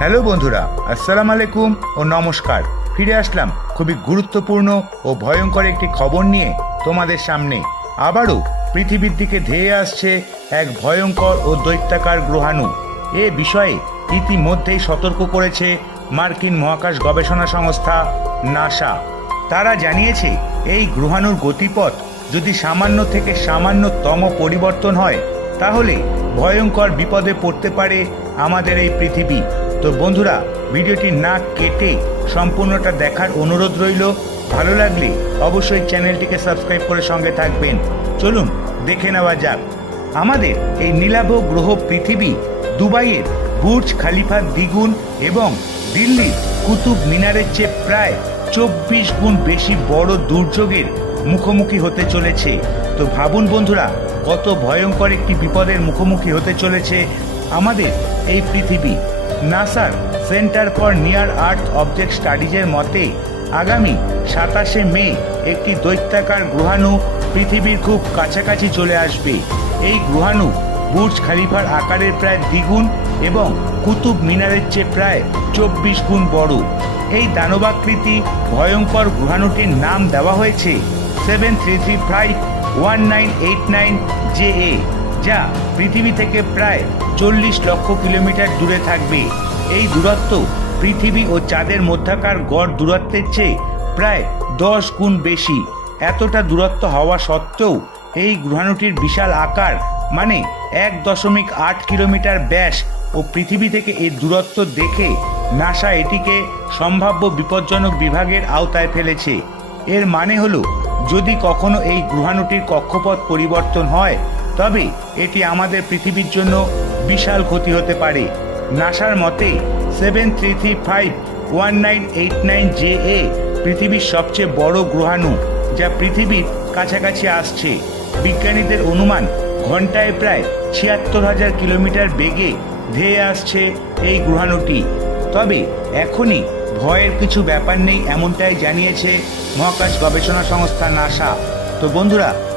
Hello বন্ধুরা, আসসালাম আলাইকুম ও নমস্কার। ফিরে আসলাম খুবই গুরুত্বপূর্ণ ও ভয়ঙ্কর একটি খবর নিয়ে তোমাদের সামনে। আবারও পৃথিবীর দিকে ধেয়ে আসছে এক ভয়ঙ্কর ও দৈত্যাকার গ্রহাণু। এ বিষয়ে ইতিমধ্যেই সতর্ক করেছে মার্কিন মহাকাশ গবেষণা সংস্থা নাসা। তারা জানিয়েছে, এই গ্রহাণুর গতিপথ যদি সামান্য থেকে সামান্যতম পরিবর্তন হয়, তাহলে ভয়ঙ্কর বিপদে পড়তে পারে আমাদের এই পৃথিবী। তো বন্ধুরা, ভিডিওটি না কেটে সম্পূর্ণটা দেখার অনুরোধ রইল। ভালো লাগলে অবশ্যই চ্যানেলটিকে সাবস্ক্রাইব করে সঙ্গে থাকবেন। চলুন, দেখে নেওয়া যাক। আমাদের এই নীলাভ গ্রহ পৃথিবী দুবাইয়ের বুর্জ খালিফার দ্বিগুণ এবং দিল্লির কুতুব মিনারের চেয়ে প্রায় চব্বিশ গুণ বেশি বড় দুর্যোগের মুখোমুখি হতে চলেছে। তো ভাবুন বন্ধুরা, কত ভয়ঙ্কর একটি বিপদের মুখোমুখি হতে চলেছে আমাদের এই পৃথিবী। নাসার centre for near earth object স্টাডিজের মতে, আগামী সাতাশে মে একটি দৈত্যাকার গ্রহাণু পৃথিবীর খুব কাছাকাছি চলে আসবে। এই গ্রহাণু বুর্জ খালিফার আকারের প্রায় দ্বিগুণ এবং কুতুব মিনারের চেয়ে প্রায় চব্বিশ গুণ বড়। এই দানবাকৃতি ভয়ঙ্কর গ্রহাণুটির নাম দেওয়া হয়েছে seven three three five one nine eight nine J A. যা পৃথিবী থেকে প্রায় চল্লিশ লক্ষ কিলোমিটার দূরে থাকবে। এই দূরত্ব পৃথিবী ও চাঁদের মধ্যাকার গড় দূরত্বের চেয়ে প্রায় দশ গুণ বেশি। এতটা দূরত্ব হওয়া সত্ত্বেও এই গ্রহাণুটির বিশাল আকার মানে এক দশমিক আট কিলোমিটার ব্যাস ও পৃথিবী থেকে এর দূরত্ব দেখে নাসা এটিকে সম্ভাব্য বিপজ্জনক বিভাগের আওতায় ফেলেছে। এর মানে হলো, যদি কখনো এই গ্রহাণুটির কক্ষপথ পরিবর্তন হয় তবে এটি আমাদের পৃথিবীর জন্য বিশাল ক্ষতি হতে পারে। নাসার মতে seven three three five one nine eight nine J A পৃথিবীর সবচেয়ে বড় গ্রহাণু, যা পৃথিবীর কাছাকাছি আসছে। বিজ্ঞানীদের অনুমান, ঘন্টায় প্রায় ছিয়াত্তর হাজার কিলোমিটার বেগে ধেয়ে আসছে এই গ্রহাণুটি। তবে এখনই ভয়ের কিছু ব্যাপার নেই, এমনটাই জানিয়েছে মহাকাশ গবেষণা সংস্থা নাসা। তো বন্ধুরা